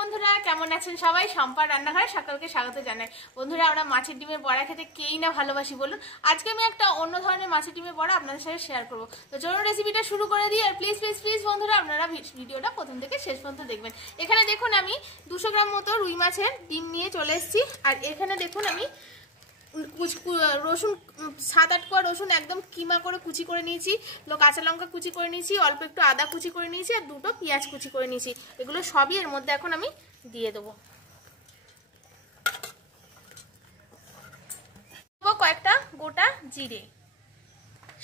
বন্ধুরা, কেমন আছেন সবাই? সম্পার রান্নাঘরে সকলকে স্বাগত জানাই। বন্ধুরা, আমরা মাছের ডিমের বড়া খেতে কেই না ভালোবাসি বলুন। আজকে আমি একটা অন্য ধরনের মাছের ডিমের বড়া আপনাদের সাথে শেয়ার করব। তো চলুন রেসিপিটা শুরু করে দিই। আর প্লিজ প্লিজ প্লিজ বন্ধুরা, আপনারা ভিডিওটা প্রথম থেকে শেষ পর্যন্ত দেখবেন। এখানে দেখুন আমি 200 গ্রাম মতো রুই মাছের ডিম নিয়ে চলে এসেছি। আর এখানে দেখুন আমি রসুন 7-8 কোয়া রসুন একদম কিমা করে কুচি করে নিয়েছি, কাঁচা লঙ্কা কুচি করে নিয়েছি, অল্প একটু আদা কুচি করে নিয়েছি, আর 2টো পেঁয়াজ কুচি করে নিয়েছি। এগুলো সবই এর মধ্যে এখন আমি দিয়ে দেবো। কয়েকটা গোটা জিরে,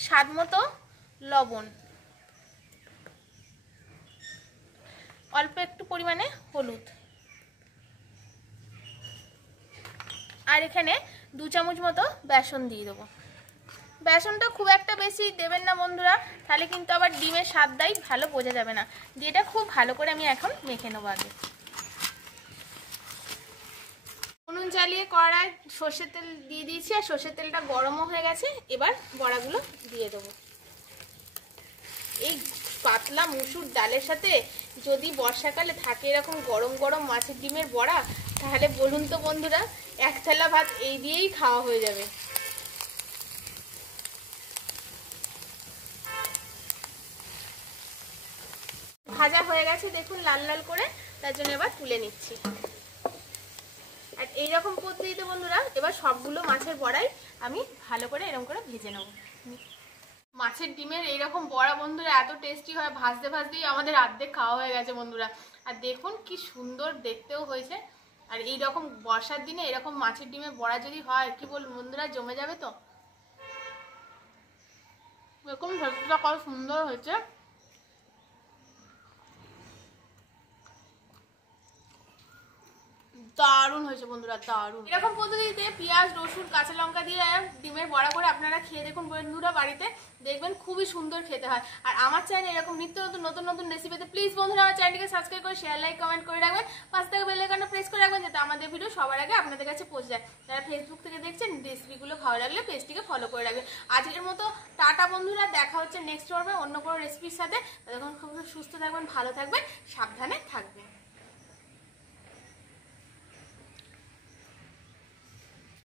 স্বাদ মতো লবণ, অল্প একটু পরিমাণে হলুদ, আর এখানে 2 চামচ মতো বেসন দিয়ে দেবো। বেসনটা খুব একটা বেশি দেবেন না বন্ধুরা, তাহলে কিন্তু আবার ডিমের স্বাদটাই ভালো বোঝা যাবে না। যেটা খুব ভালো করে আমি এখন মেখে নেবো। আগে উনুন জ্বালিয়ে কড়ায় সর্ষের তেল দিয়ে দিয়েছি, আর সর্ষের তেলটা গরমও হয়ে গেছে। এবার বড়াগুলো দিয়ে দেবো। এই পাতলা মুসুর ডালের সাথে যদি বর্ষাকালে থাকে এরকম গরম গরম মাছের ডিমের বড়া, তাহলে বলুন তো বন্ধুরা, এক থালা ভাত এই দিয়েই খাওয়া হয়ে যাবে। ভাজা হয়ে গেছে দেখুন লাল লাল করে, তার জন্য এবার তুলে নিচ্ছি। আর এইরকম পদ্ধতিতে বন্ধুরা এবার সবগুলো মাছের বড়াই আমি ভালো করে এরকম করে ভেজে নেব। মাছের ডিমের এইরকম বড়া বন্ধুরা এত টেস্টি হয়, ভাজতে ভাজতেই আমাদের অর্ধেক খাওয়া হয়ে গেছে বন্ধুরা। আর দেখুন কি সুন্দর দেখতেও হয়েছে। আর এইরকম বর্ষার দিনে এরকম মাছের ডিমের বড়া যদি হয়, কি বলুন বন্ধুরা, জমে যাবে। তো এরকম ভেতরটা কত সুন্দর হয়েছে। দারুণ হয়েছে বন্ধুরা, দারুণ। এরকম পদ্ধতিতে পেঁয়াজ রসুন কাঁচা লঙ্কা দিয়ে ডিমের বড়া করে আপনারা খেয়ে দেখুন বন্ধুরা, বাড়িতে দেখবেন খুবই সুন্দর খেতে হয়। আর আমার চ্যানেলে এরকম নিত্য নতুন নতুন নতুন রেসিপিতে প্লিজ বন্ধুরা আমার চ্যানেলটিকে সাবস্ক্রাইব করে শেয়ার লাইক কমেন্ট করে রাখবেন। পাশ থেকে বেল আইকনটা প্রেস করে রাখবেন, যাতে আমাদের ভিডিও সবার আগে আপনাদের কাছে পৌঁছে যায়। যারা ফেসবুক থেকে দেখছেন, রেসিপিগুলো ভালো লাগলে পেজটিকে ফলো করে রাখবেন। আজকের মতো টাটা বন্ধুরা, দেখা হচ্ছে নেক্সট পর্বে অন্য কোনো রেসিপির সাথে। ততক্ষণ খুব সুস্থ থাকবেন, ভালো থাকবেন, সাবধানে থাকবেন।